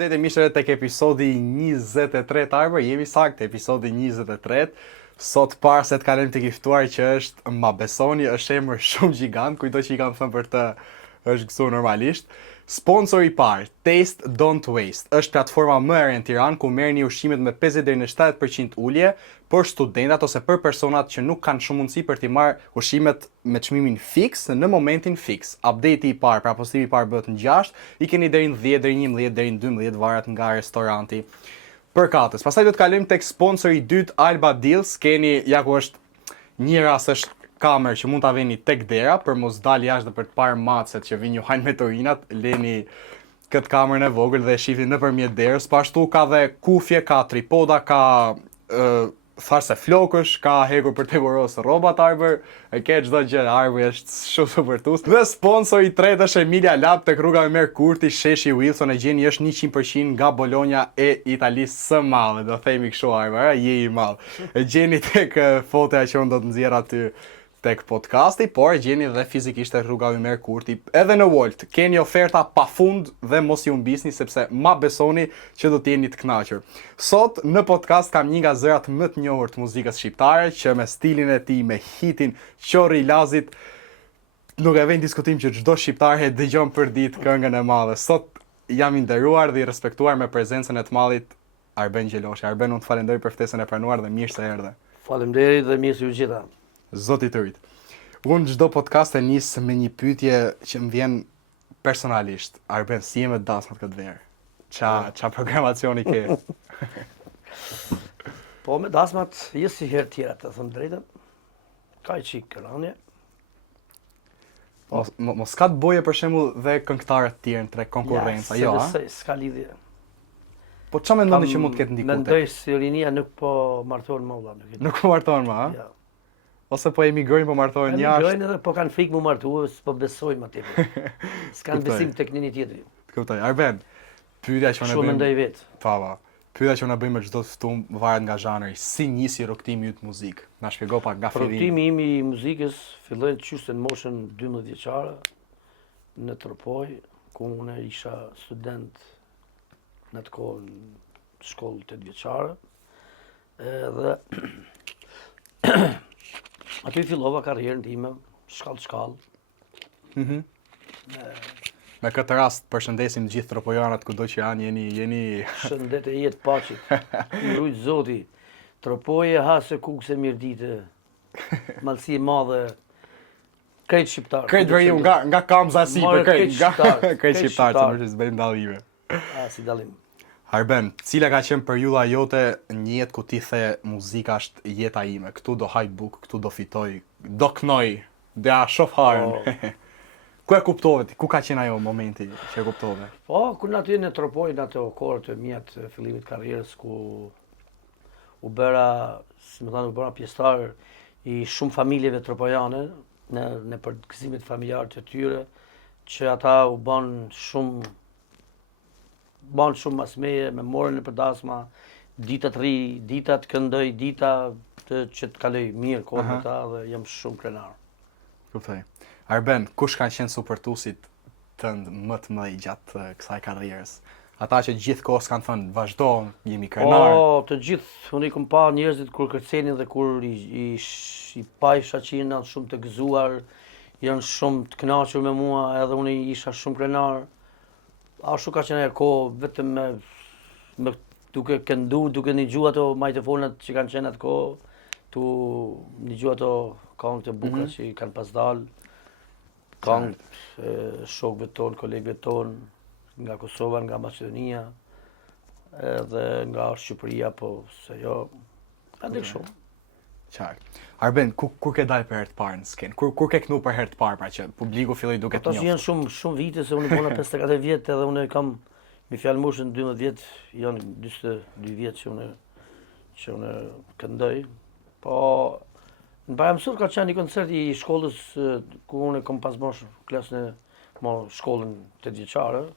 Përshëndetje miqtë tek episodi 23 Arber, jemi saktë episodi 23. Sot para se të kalojmë tek i ftuar që është, ma besoni, është emër shumë gjigant, kujto që i kam thënë për të është gëzuar normalisht. Sponsori i parë, Taste Don't Waste, është platforma më e re në Tiranë ku merrni ushqimet me 50 deri në 70% ulje për studentat ose për personat që nuk kanë shumë mundësi për t'i marrë ushqimet me çmimin fiks në momentin fiks. Update-i i parë, pra postimi i parë bëhet në 6, i keni deri në 10, deri në 11, deri në 12 varet nga restoranti. Përkatës. Pastaj do të kalojmë tek sponsori i dytë, Alba Deals. Keni, ja ku është një rast është kamerë që mund ta veni tek dera për mos dalë jashtë dhe për të parë macet që vinë ju hajnë me torinat, leni këtë kamerën e vogël dhe shifni nëpërmjet derës. Pashtu ka dhe kufje, ka tripoda, ka tharse flokësh, ka hekur për të burosë rrobat Arber, e ke çdo gjë, Arber është shumë supertus. Dhe sponsori i tretë është Emilia Lab tek rruga me Merkurti, sheshi Wilson, e gjeni është 100% nga Bologna e Italisë së Madhe, do themi kështu Arber, je i madh. E gjeni tek fotoja që unë do të nxjerr aty tek podcasti, por gjeni dhe fizikisht e rruga me Merkurti. Edhe në Wolt, keni oferta pafund dhe mos ju humbisni sepse ma besoni që do të jeni të kënaqur. Sot në podcast kam një nga zërat më të njohur të muzikës shqiptare që me stilin e tij, me hitin Qorri i Lazit, nuk e vjen diskutim që çdo shqiptar e dëgjon për ditë këngën e madhe. Sot jam i nderuar dhe i respektuar me prezencën e të madhit Arben Gjeloshi. Arben, unë të falenderoj për ftesën e pranuar dhe mirë se erdhe. Faleminderit dhe mirë se ju gjitha. Zoti të rrit. Unë çdo podcast e nis me një pyetje që më vjen personalisht. Arben, si je me dasmat këtë verë? Qa programacioni ke? Po me dasmat, je si herë tjera të thëmë drejtën. Ka i qikë këranje. Mos ka të boje për shembull dhe këngëtarët të tjerë në tre konkurrenca, jo, a? Ja, s'ka lidhje. Po ç'a mendoni që mund të ketë ndikuar? Mendoj se rinia nuk po martohen më valla. Nuk po martohen më, a? Ja. Ose po emigrojnë, po martohen jashtë. Emigrojnë edhe po kanë frikë mu martu, s'po besojnë më tepër. S'kanë besim tek njëri tjetri. Të kuptoj. Arben, pyetja që unë Shumë mendoj vetë. Pa. Pyetja që unë bëj me çdo të ftuam varet nga zhanri. Si nisi rrugtimi yt muzikë? Na shpjego pak nga fillimi. Rrugtimi im i muzikës filloi të qyste në moshën 12 vjeçare në Tropoj, ku unë isha student në atë kohë në shkollë 8 vjeçare. Dhe aty fillova karrierën time, shkallë. Me këtë rast përshëndesim gjithë tropojanat kudo që janë, jeni Shëndet e jetë paqit. Rujt Zoti. Tropoje hase kukse mirdite. Malsi e madhe. Krejt shqiptar. krejt veriu nga Kamza si për krejt shqiptar që më bëjmë dallime. Si dallim. Arben, cila ka qenë periudha jote në jetë ku ti the muzika është jeta ime, këtu do haj buk, këtu do fitoj, do knoj, do ja shoh harën. Ku e kuptove ti? Ku ka qenë ajo momenti që e kuptove? Po, kur naty në Tropoj, në ato kohë të mia të fillimit karrierës ku u bëra, si më thënë, u bëra pjesëtar i shumë familjeve tropojane në përgëzimet familjarë të tyre, që ata u bën shumë masmeje, me morën në përdasma, dita të ri, dita të këndoj, dita që të kaloj mirë kohë me ta dhe jam shumë krenar. Kuptoj. Arben, kush kanë qenë supertusit tënd më të mëdhenj gjatë kësaj karrierës? Ata që gjithë kohës kanë thënë, vazhdo, jemi krenar. Po, të gjithë, unë i kom pa njerëzit kur kërcenin dhe kur i paj shaqin janë shumë të gëzuar, janë shumë të kënaqur me mua, edhe unë isha shumë krenar. Ashtu ka qenë ajo kohë vetëm me duke këndu, duke ndëgju ato majtofonat që kanë qenë atë kohë, tu ndëgju ato këngë të bukura që kanë pas dalë, këngë shokëve tonë, kolegëve tonë, nga Kosova, nga Maqedonia, edhe nga Shqipëria, po se jo, edhe shumë. Qartë. Arben, kur ke dalë për herë të parë në skenë? Kur ke kënu për herë të parë, pra që publiku filloi duke të njohur? Ata janë shumë vite, se unë bona 54 vjetë edhe unë kam mi fjalë moshën 12 vjetë, janë 22 vjetë që unë këndoj. Po, në Bajramsur ka qenë një koncert i shkollës ku unë kam pas moshë klasën e shkollën 8 vjeçare,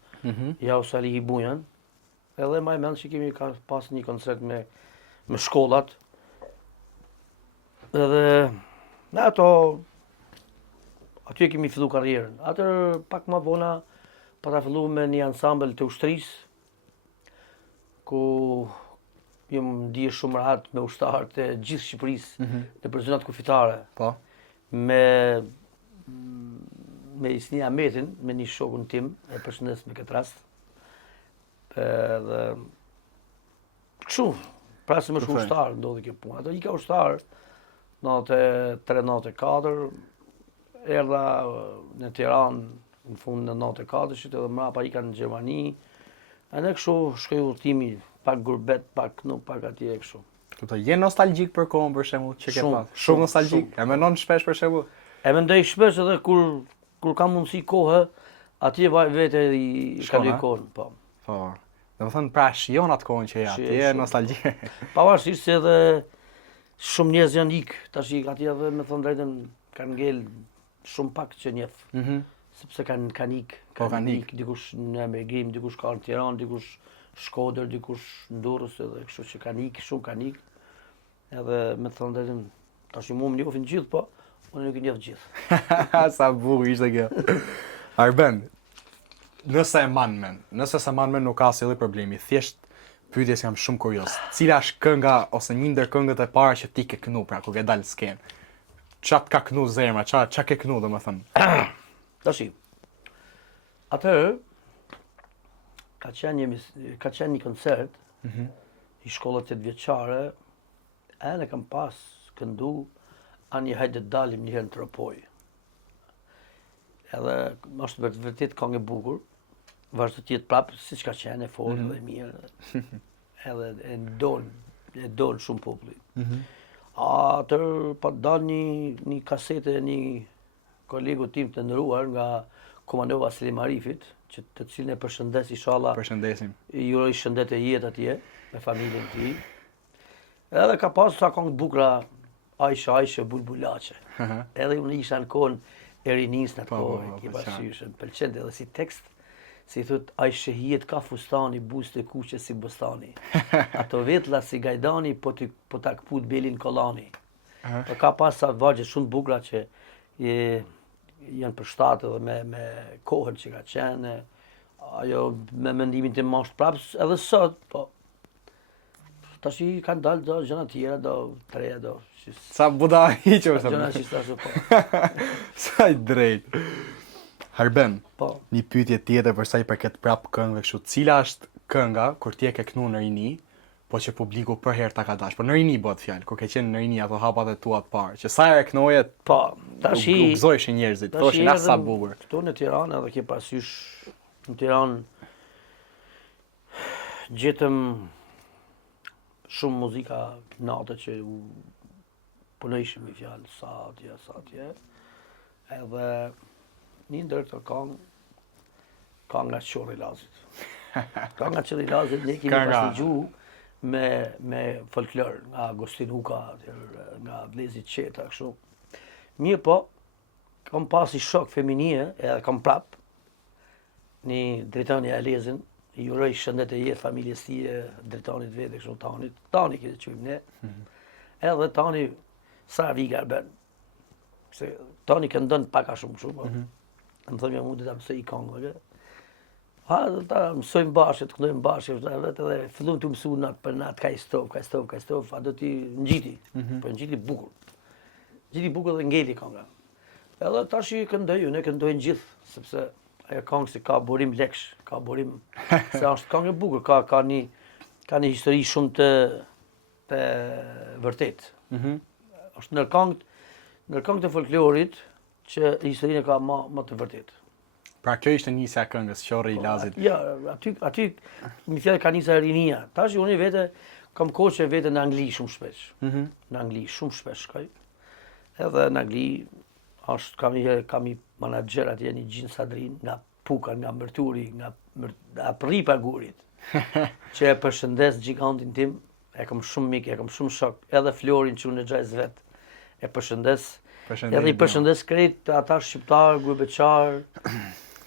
ja u Sali Hibujan, edhe më e mend që kemi pas një koncert me shkollat. Edhe në ato, aty e kemi fillu karrierën. Atër pak ma vona, pa ta fillu me një ansambël të ushtrisë, ku jam ndje shumë rahat me ushtarët e gjithë Shqipërisë në zonat kufitare. Po. Me Isni Ahmetin, me një shokun tim, e përshëndes me këtë rast. Dhe kështu, pra se më shumë ushtarë ndodhi kjo punë. Ato i ka ushtarë 93-94, erdha në Tiranë në fund në 94-shit, edhe mrapa i ka në Gjermani. E ne kështu shkoj udhëtimi, pak gurbet, pak kënu, pak atje kështu. Je nostalgjik për kohën për shembull që ke pas? Shumë nostalgjik. E mendon shpesh për shembull? E mendoj shpesh edhe kur kam mundësi kohë, atje vete i kaloj kohën, po. Po. Domethënë pra shijon atë kohën që je atje, je nostalgjik. Pavarësisht se edhe shumë njerëz janë ik, tash atje edhe me thënë drejtën kanë ngel shumë pak që njeh. Sepse kanë ik, dikush në emigrim, dikush ka në Tiranë, dikush Shkodër, dikush në Durrës, edhe kështu që kanë ik, shumë kanë ik. Edhe me thënë drejtën, tash mua më njohin gjithë, po unë nuk i njeh gjithë. Sa bukur ishte kjo. Arben, nëse se man men nuk ka asnjë problemi, thjesht pyetjes jam shumë kurioz. Cila është kënga ose një ndër këngët e para që ti ke kënu, pra kur ke dalë skenë? Çat ka kënu zemra, ça ke kënu domethënë? Tashi. Atëherë ka qenë një koncert i shkollës 8 vjeçare, e ne kam pas këndu Ani hajde dalim një herë në Tropoj. Edhe është vërtet këngë e bukur, vazhdo të jetë prapë siç ka qenë, e fortë dhe mirë. Edhe e don shumë populli. Atëherë pa dal një kasete një kolegu tim të nderuar nga Komandova Selim Arifit, të cilin e përshëndes inshallah. Përshëndesim. Ju uroj shëndet e jetë atje me familjen e tij. Edhe ka pasur sa këngë bukura, Ajshe bulbulaçe. Edhe unë isha në kohën e rinis në atë kohë, ki parasysh, më pëlqente edhe si tekst, si thot Ajshe hijet ka fustani, buste kuqe si bostani. Ato vetlla si gajdani, po ta kput belin kollani. Po ka pas sa vargje shumë bukura që janë përshtatë edhe me kohën që ka qenë, ajo me mendimin tim është prapë edhe sot, po tash i kanë dalë do gjëra tjera, do treja, do sa buda hiqë ose gjëra që thashë po. Sa i drejt. Arben, po. Një pyetje tjetër për sa i përket prapë këngëve kështu. Cila është kënga kur ti e ke kënu në rini, po që publiku për herë ta ka dash. Po në rini bëhet fjalë, kur ke qenë në rini ato hapat e tua të parë, që sa herë knoje, po, tash u gëzojshin njerëzit, thoshin as sa bukur. Këtu në Tiranë edhe ke parasysh në Tiranë gjetëm shumë muzika natë që punojshim i fjalë sa atje. Edhe një ndër këto kënga Qorri Lazit. Kënga Qorri Lazit ne kemi pastigju me folklor nga Agostin Huka, nga Vlezi Qeta, kështu. Mirë po, kam pasi shok feminie, edhe kam prap, një drejtoni Alezin, i uroj shëndet e jetë familjes tije, drejtonit vete, kështu Tani këtë qujmë ne. Edhe Tani sa vika Arben. Se Tani këndon paka shumë. Më thëmë ja mu dhe ta mësoj i këngëve. Ta mësojmë bashkë, të këndojmë bashkë, edhe fillum të mësu për natë ka i stof, a do t'i ngjiti, për ngjiti bukur. Ngjiti bukur dhe ngeli kënga. Edhe tash i këndoj, ne këndojnë gjithë, sepse ajo këngë si ka burim leksh, ka burim, se është këngë e bukur, ka një histori shumë të vërtet. Është nër këngë të folklorit që historinë ka më të vërtet. Pra kjo ishte nisja e këngës, Qorri i Lazit. Ja, aty mi fjalë ka nisja e rinia. Tash unë vete kam kohë që vete në Angli shumë shpesh. Në Angli shumë shpesh shkoj. Edhe në Angli kam i menaxher atje një Gjin Sadrin nga Puka, nga Mërturi, nga Pripa Gurit. Që e përshëndes gigantin tim, e kam shumë mik, e kam shumë shok, edhe Florin që unë e gjajz vet. E përshëndes. Edhe i përshëndes krejt ata shqiptar, gurbetçar,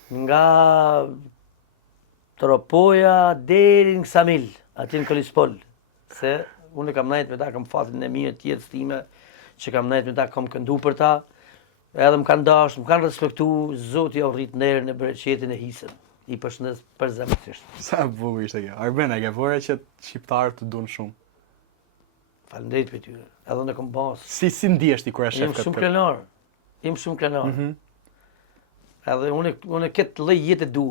nga Tropoja deri në Ksamil, aty në Kolispol. Se unë kam nejt me ta, kam fatin e mirë tjetës time, që kam nejt me ta, kam këndu për ta, edhe më kanë dash, më kanë respektu, Zoti ja u rrit nerën e bereqetin e hisën. i përshëndes për zemërisht. Sa bukur ishte kjo. Arben, e ke vore që shqiptarët të duan shumë. Faleminderit për tyre. Edhe në kom pas. Si ndihesh ti kur e shef Jem shumë krenar. Jem shumë krenar. Edhe unë këtë lloj jete du.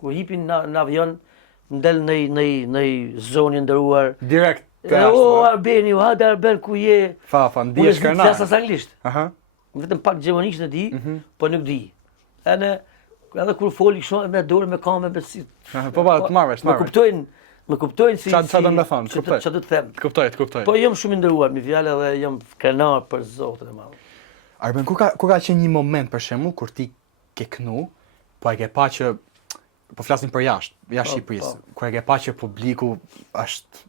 Kur hipin në avion, ndel në zonë ndëruar. Direkt. O Arbeni, hajde Arben ku je? Ndihesh krenar. Unë flasas anglisht. Aha. Vetëm pak gjermanisht e di, po nuk di. Edhe kur foli kështu me dorë me kamë me si. Po të marrësh. Me kuptojnë si çfarë do të thonë, kuptoj. Çfarë do të them. Kuptoj. Po jam shumë i nderuar me fjalë dhe jam krenar për Zotin e Madh. Arben, ku ka qenë një moment për shembull kur ti ke kënu, po e ke pa që po flasim për jashtë Shqipërisë, kur e ke pa që publiku është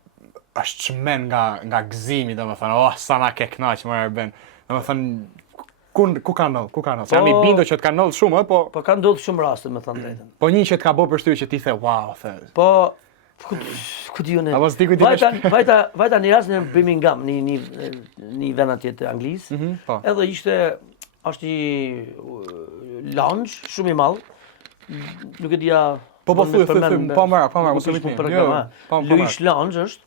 çmen nga gëzimi, domethënë, sa na ke kënaq më Arben. Domethënë ku ka ndodhur? Se jam i bindur që të ka ndodhur shumë, po ka ndodhur shumë raste, me thënë drejtën. Po një që të ka bërë përshtypje që ti the, wow, the. Po ku di unë. Apo s'di ku ti vajta një rast në Birmingham, një vend atje të Anglisë. Po. Edhe është një lounge shumë i madh. Nuk e dia. Po thuaj, po marr, mos e bëj. Luish Lounge është.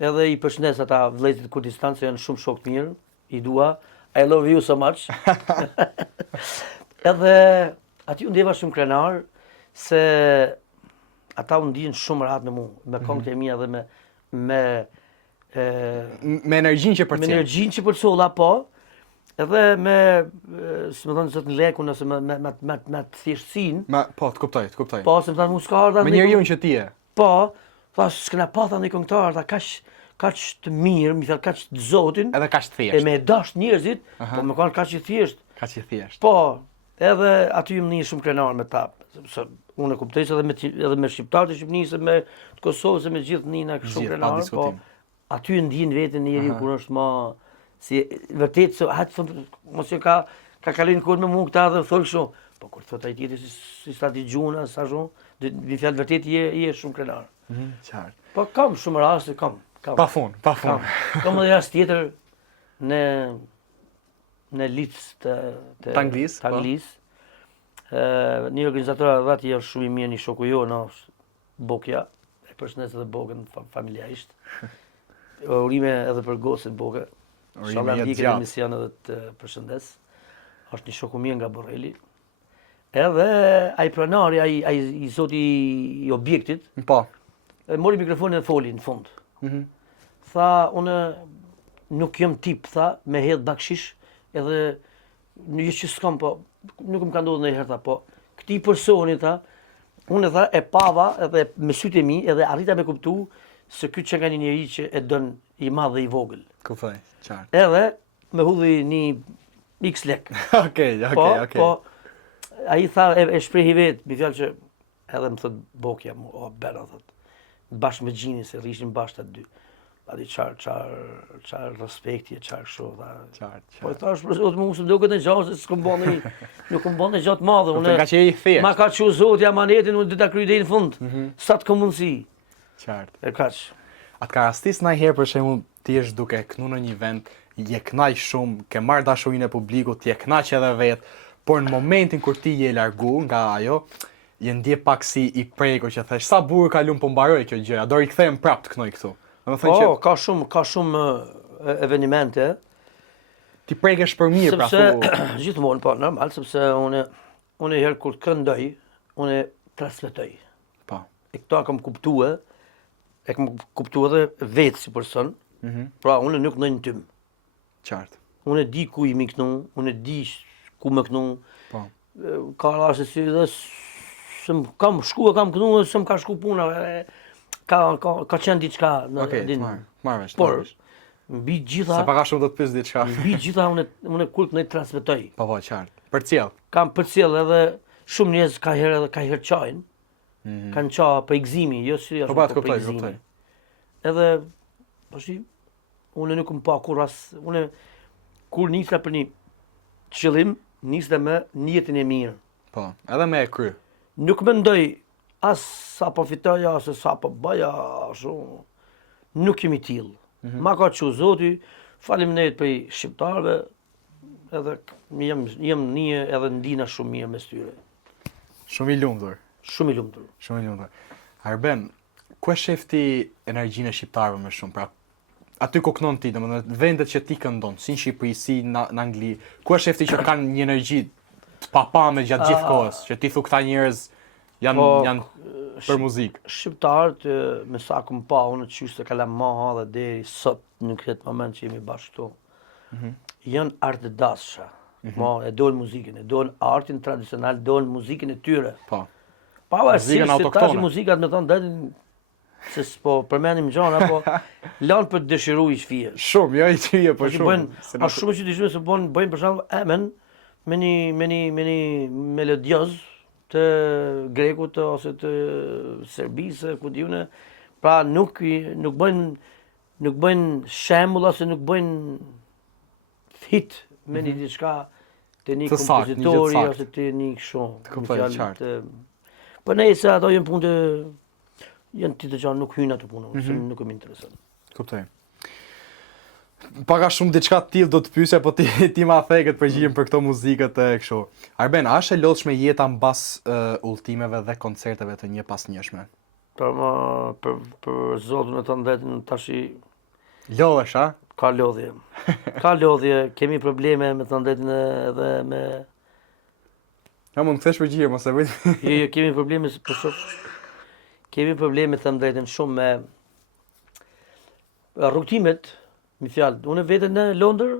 Edhe i përshëndes ata vëllezërit e Kurdistan se janë shumë shok të mirë. I dua. I love you so much. Edhe aty u ndjeva shumë krenar se ata u ndjen shumë rahat me mua, me këngët e mia dhe me energjinë që përcjell. Me energjinë që përcolla, po. Edhe me, si më thonë, zot në lekun ose me thjeshtësinë. Po, të kuptoj. Po, se më thonë, s'ka ardha. Me njeriu që ti je. Po, thash, s'kena pa thënë këngëtar, tha kaq të mirë, mi thënë kaq të Zotin. Edhe kaq të thjesht. E me dash njerëzit, po më kanë kaq i thjesht. Kaq i thjesht. Po, edhe aty jam një shumë krenar me ta, sepse unë e kuptoj se edhe me shqiptarët e Shqipërisë, me të Kosovës, me gjithë nina shumë krenar, po aty ndjen veten njeriu kur është më si vërtet se mos e ka kalin kur me mua këta dhe thon kështu. Po kur thot ai tjetri si sa di gjuna, sa shumë, vi fjalë vërtet je shumë krenar. Qartë. Po kam shumë raste, kam. Pafund. Kam edhe rast tjetër në lic të Anglisë. Një organizator aty është shumë i mirë, një shoku jo, Bokja, e përshëndes edhe Bokën familjarisht. Urime edhe për gocën Bokë. Inshallah ndjekë në emision edhe të përshëndes. Është një shoku mirë nga Borrelli. Edhe ai pronari, ai zoti i objektit. Po. Mori mikrofonin dhe foli në fund. Tha, unë nuk jam tip, tha, me hedh bakshish, edhe një që s'kam, po, nuk më ka ndodhur ndonjëherë, tha, po, këtij personi, tha, unë tha, e pava edhe me sytë e mi, edhe arrita me kuptu se ky që nga një njeri që e dën i madh dhe i vogël. Kuptoj, qartë. Edhe me hudhi një X lek. Okej. Po, ai tha, e shprehi vetë, mi fjalë që edhe më thot Bokja, o bera, thot. Bashkë me Gjinin, se rrishin bashkë të dy. Adi qarë respekti, qarë kështu. Qartë. Po e thash, për zotë më usëm do këtë në gjatë, se nuk më bënë në gjatë madhe. Nga që e i thjesht. Ma ka që zotë ja manetin, unë dhe ta kryjde në fund. Sa të ka mundësi. Qartë. E kaq. Atë ka rastis najherë për shembull ti je duke kënu në një vend, je kënaq shumë, ke marrë dashurinë e publikut, je kënaq edhe vetë, por në momentin kur ti je largu nga ajo, je ndje pak si i prekur që thash, sa burr kalum po mbaroj kjo gjë, do rikthehem prapë të kënoj këtu. Po, ka shumë evenimente. Ti prekesh për mirë, pra thu. Gjithmonë, po, normal, sepse unë herë kur këndoj, unë transmetoj. Po. E këto kam kuptue, edhe vetë si person, pra unë nuk ndoj në tym. Qartë. Unë e di ku i mi kënu, unë e di ku me kënu. Po. Ka rashe si dhe kam kënu, së më ka shku puna, ka qenë diçka. Okej, marrësh. Por, mbi gjitha... Se paka shumë do të pyes diçka. Mbi gjitha unë kur kënej transmetoj. Po, qartë. Përcjell. Kam përcjell edhe shumë njerëz ka herë qajnë. Kanë qa për gëzimi, jo si Po, të kuptoj. Edhe, pashi, unë nuk më pa kur unë kur nisla për një qëllim, nisla me njetin e mirë. Po, edhe me e kry. Nuk mendoj as sa po fitoja, ose sa po bëja, nuk jemi tillë. Ma ka që zoti, faleminderit për shqiptarëve, edhe jam një edhe ndina shumë mirë mes tyre. Shumë i lumtur. Shumë i lumtur. Shumë i lumtur. Arben, ku e shef ti energjinë e shqiptarëve më shumë? Pra, aty ku kënon ti, domethënë vendet që ti këndon, si në Shqipëri, si në Angli, ku e shef ti që kanë një energji të papame gjatë gjithë kohës, që ti thu këta njerëz janë për muzikë. Shqiptarët, me sa kom pa, unë të qysh se kalem maha dhe deri sot në këtë moment që jemi bashkë këtu, janë artëdasësha. E dojnë muzikën, e dojnë artin tradicional, dojnë muzikën e tyre. Po. Pavarësisht se tash muzikat me thonë detin se s'po përmenim gjana, po lanë për të dëshiru i shfije. Shumë, jo i qyje, po shumë. A shumë që të dëshiru se bëjnë për shembull Emen me një melodioz të grekut ose të serbisë, ku diune. Pra nuk bëjnë shembull ose nuk bëjnë hit me një diçka të një kompozitori ose të një kështu. Po nejse ato janë punë të janë ti të gjanë nuk hynë atë punë, se nuk më intereson. Kuptoj. Paka shumë diçka të tillë do të pyesja, po ti ma the këtë përgjigjem për këto muzikët e kështu. Arben, a është e lodhshme jeta mbas udhëtimeve dhe koncerteve të një pas njëshme? Për zotën e të ndetin tashi lodhesh, a? Ka lodhje. Ka lodhje, kemi probleme me të ndetin edhe me... Ja, mund të thesh përgjigje, mos e vrit. Jo, kemi probleme për shumë. Kemi probleme të ndetin shumë me rrugtimet, mi fjalë. Unë vetën në Londër,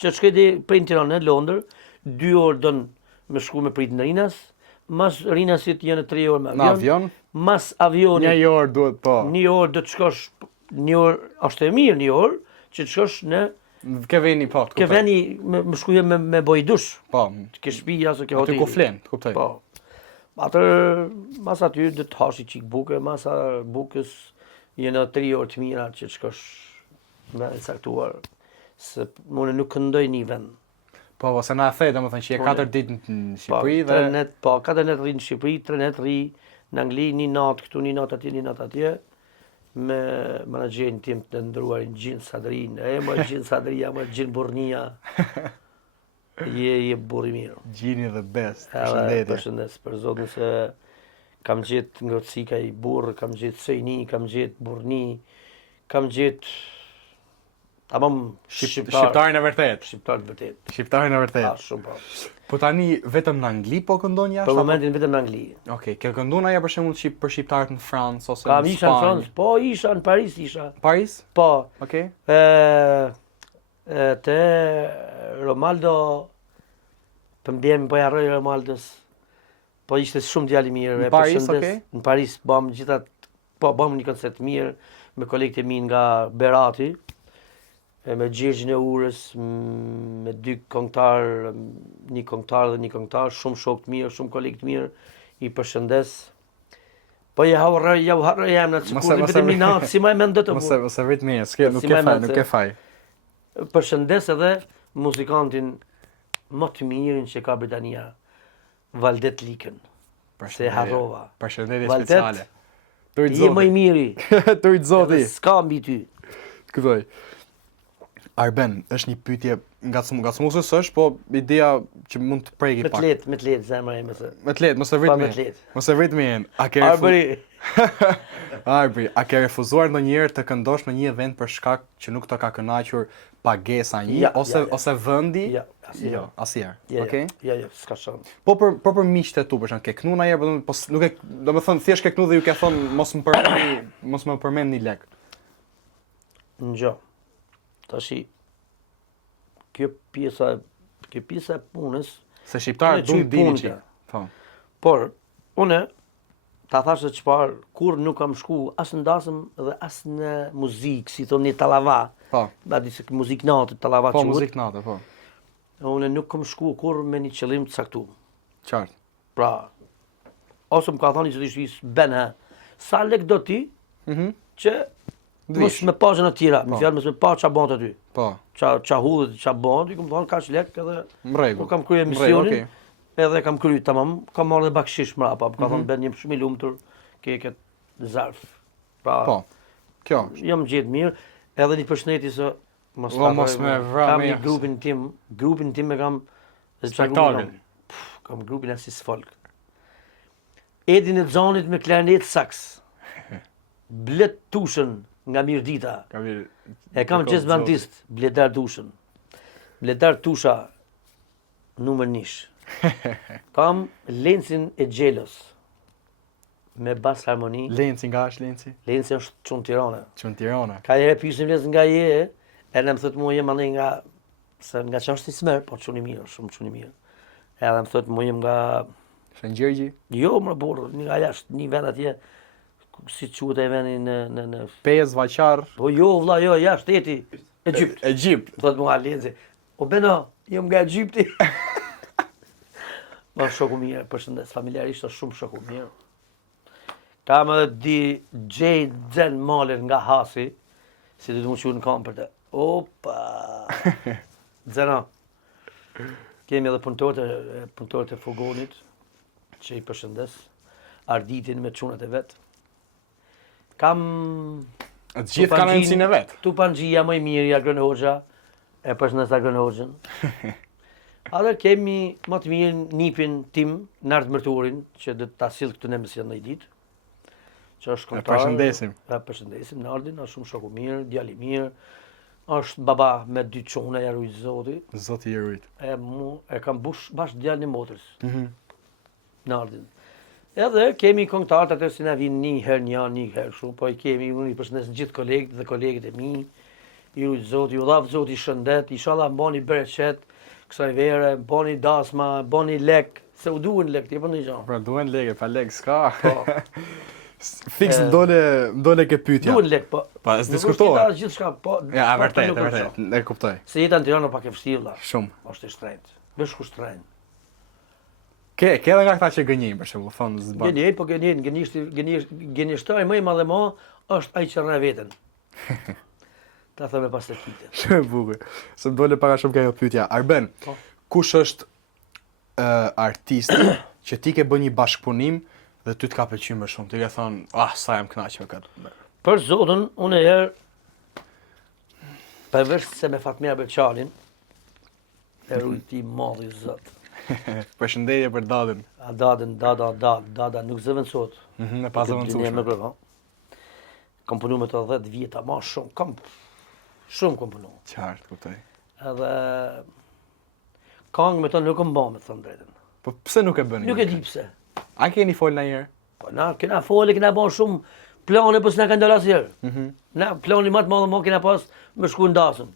që shkedi prej në Tiranë në Londër, 2 orë dënë me shku me prit në Rinas, mas Rinasit janë 3 orë me avion, mas avionit... 1 orë duhet, po. 1 orë do të shkosh, 1 orë, është e mirë 1 orë, që të shkosh në... Ke veni, po, të kuptoj. Ke veni me shkuje me bojdush. Po. Ke shtëpia ose ke hoteli. Aty ku flen, të kuptoj. Po. Atër, mas aty dhe të hashi qik buke, mas bukës jenë 3 orë të mira që të shkosh me e saktuar, se mune nuk këndoj një vend. Po, ose na e thej, domethënë që je 4 ditë në Shqipëri dhe... Po, 4 net rri në Shqipëri, 3 net rri në Angli, 1 natë këtu, 1 natë atje, 1 natë atje, me menaxherin tim të ndëruarin Gjin Sadrin, ma Gjin Sadria, ma Gjin Burnia. Je burri mirë. Gjini the best, përshëndetje. Përshëndes, për zotin se kam gjetë ngrotësi ka i burr, kam gjetë sejni, kam gjetë burni, kam gjetë tamam shqiptarin e vërtet. Shqiptarin e vërtet. Shqiptarin e vërtet. Shumë po. Po tani vetëm në Angli po këndon jashtë? Për momentin vetëm në Angli. Okej, ke këndon aja për shembull për shqiptarët në Francë ose në Spanjë? Isha në Francë, po isha në Paris isha. Paris? Po. Okej. Te Romaldo, për mbjemi po jarroj Romaldos, po ishte shumë djali mirë. Në Paris, okej? Në Paris, bëm një koncert mirë me kolegët e mi nga Berati, me Gjergjin e Urës, me 2 këngëtar, një këngëtar dhe një këngëtar, shumë shok të mirë, shumë kolegë të mirë, i përshëndes. Po ja harroj jam në sikur vetëm një natë, si më mendoj të burr. Mos e vrit mirë, nuk e faj. Përshëndes edhe muzikantin më të mirin që ka Britania, Valdet Likën. Se harrova. Përshëndetje speciale. Je më i miri. Turit zoti. S'ka mbi ty. Këtoj. Arben, është një pyetje nga smusës është, po ideja që mund të preki pak. Me të letë, zemra e mëse. Me të letë, mos e vrit mirë. Mos e vrit mirë. Arbri, a ke refuzuar ndonjëherë të këndosh në një event për shkak që nuk të ka kënaqur pagesa ose vendi? Jo, asnjëherë. Okej? Jo, s'ka shans. Po për miqtë e tu, për shkak ke kënu ndonjëherë, po nuk e, domethënë thjesht ke kënu dhe ju ke thonë mos më përmend një lek. Ngjo. Tashi, kjo pjesa e punës... Se shqiptarët du dini që. Por, une, ta thash se çfarë, kur nuk kam shku as në dasëm dhe as në muzikë, si thonë një talava. Po. Da di se muzikë natë, talava që. Po, muzikë natë, po. Une nuk kam shku kur me një qëllim të saktu. Qartë. Pra, ose më ka thoni që të ishtë benhe, sa lek do ti, që mos me pa gjëna tjera, më fjalë mos me pa qa bant aty. Po. Qa hudhët, qa bant, i kom thonë ka që lek edhe... Mregu. Kam krye emisionin, edhe kam krye tamam, kam marrë dhe bakshish mrapa, ka thonë ben një shumë i lumtur, ke këtë zarf. Pra, po, kjo. Jam gjetë mirë, edhe një përshëndetje se... Mos me vra kam një grupin tim e kam... Spektakël. Kam grupin Asis Folk. Edin e Xhanit me klarinet saks. Blet Tushën nga Mirdita. E kam jazzbandist, Bledar Tushën. Bledar Tusha, numër 1. Kam Lencin e Gjelos, me bas harmoni. Lenci, nga është Lenci? Lenci është çun Tirana. Çun Tirana. Ka herë pyesim Lenci nga je, edhe më thot mua jem anë nga nga çështë i smer, po çun i mirë, shumë çun i mirë. Edhe më thot mua jem nga Shëngjergji? Jo, më burr, nga jashtë, një vend atje, si quhet ai vendi në Pez, Vaqar. Po jo, vlla, jo, jashtë eti, Egjipt. Egjipt. Thot mua Lenci, o beno, jam nga Egjipti. Ma shoku mirë, përshëndes, familjarisht është shumë shoku mirë. Kam edhe DJ Zen Maler nga Hasi, si du të më qurë në kam për të. Opa! Zena, kemi edhe punëtorët e furgonit, që i përshëndes, Arditin me çunat e vetë. Kam... Të gjithë kanë rëndësinë e vetë. Tupangjia më i mirë, Agrën Hoxha, e përshëndes Agrën Hoxhën. Adër kemi më të mirë nipin tim, Nart Mërturin, që dhe ta sill këtu në emision në i ditë. Që është kontar. Përshëndesim. Përshëndesim, Nardin, është shumë shoku mirë, djali mirë. Është baba me 2 çuna, ja rujt Zoti. Zoti i rujt. E kam bashkë djalin e motrës. Nardin. Edhe kemi këngëtarët atë si na vinë një herë një janë, një herë shumë, po i kemi, unë i përshëndes gjithë kolegët dhe kolegët e mi. I rujt Zoti, u dhaf Zoti shëndet, inshallah mbani bereqet, kësaj vere, bani dasma, bani lek, se u duhen lek, ti për një gjanë. Pra duhen lek, pa lek s'ka. Po. Fiks dole ke pyetja. Duhen lek, po. Pa, s'diskutohet. Gjithë shka, po. Ja, vërtet, e kuptoj. Se jeta në Tiranë pak e vështirë, vlla. Shumë. Është e shtrenjtë. Vesh ku shtrenjtë. Ke edhe nga këta që gënjejnë, për shembull, thonë zban. Gënjej, po gënjeshtari më i madh e ma është ai që rre veten. Ta thëmë pas të kite. Shumë e bukur. Se më dole para shumë kjo pyetja. Arben, kush është artisti që ti ke bën një bashkëpunim dhe ty të ka pëlqyer më shumë? Ti ke thonë, sa jam kënaq me këtë. Për Zotin, unë herë përveç se me Fatmira Beçalin, e rujti madhi Zot. Përshëndetje për dadën. Dada nuk zëvendësot. E pa zëvendësueshme. Kam punu me të 10 vjeta, ma shumë, shumë kam punu. Qartë, kuptoj. Edhe kangë me të nuk më ba me të thënë drejtën. Po pse nuk e bëni? Nuk e di pse. A keni fol ndonjëherë? Po na kena folë, kena ba shumë plane, po s'na kanë dalë asnjëherë. Na plani më të madh më kena pas me shku ndasëm.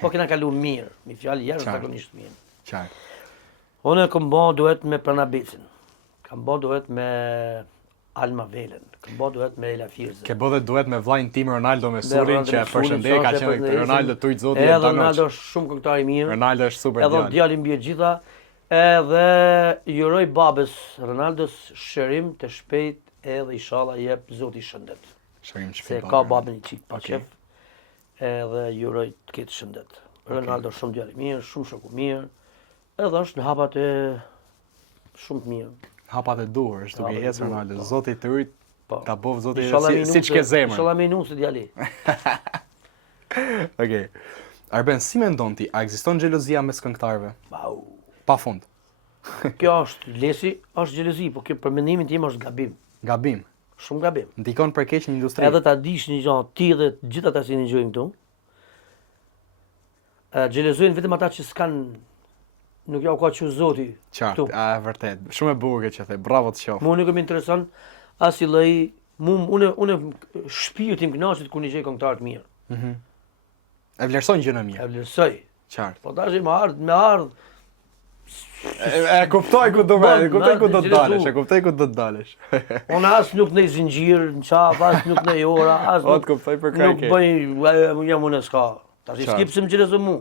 Po kena kalu mirë, mi fjalë jashtëzakonisht mirë. Qartë. Unë kam ba duhet me Pranabecin. Kam ba duhet me Alma Velen. Kam ba duhet me Ela Firze. Ke bë duhet me vllajin tim Ronaldo Mesurin që përshëndet ka qenë Ronaldo tujt Zoti edhe Ronaldo është shumë këngëtar i mirë. Ronaldo është super djalë. Edhe djali mbi të gjitha. Edhe juroj babës Ronaldos shërim të shpejt edhe inshallah jep Zoti shëndet. Shërim të shpejt. Se ka babën i çik pa qef. Edhe juroj të ketë shëndet. Ronaldo shumë djali i mirë, shumë shoku mirë. Edhe është në hapat e shumë të mirë. Hapat e duhur, është duke ecë Ronaldo. Zoti të rrit, ta bëv Zoti siç ke zemrën. Inshallah me nusë djali. Okej. Arben, si mendon ti, a ekziston xhelozia mes këngëtarëve? Wow. Pafund. Kjo është lesi, është xhelozi, po kjo për mendimin tim është gabim. Gabim. Shumë gabim. Ndikon për keq në industri. Edhe ta dish një gjë, ti dhe gjithë ata që ndjojnë këtu. Xhelozojnë vetëm ata që s'kan nuk ja u ka që Zoti. Qartë, vërtet. Shumë e bukur që the. Bravo të qof. Mua nuk më intereson as i lloj, unë shpirti im kënaqet kur një gjë këngëtar të mirë. E vlerëson gjën e mirë. E vlerësoj. Qartë. Po tash me ardh. E kuptoj ku do të dalësh, e kuptoj ku do të dalësh. Unë as nuk në zinxhir, në qaf, as nuk në ora, as nuk kuptoj për kaq. Nuk bëj, jam unë s'ka. Tash skipsim xhelozë mu.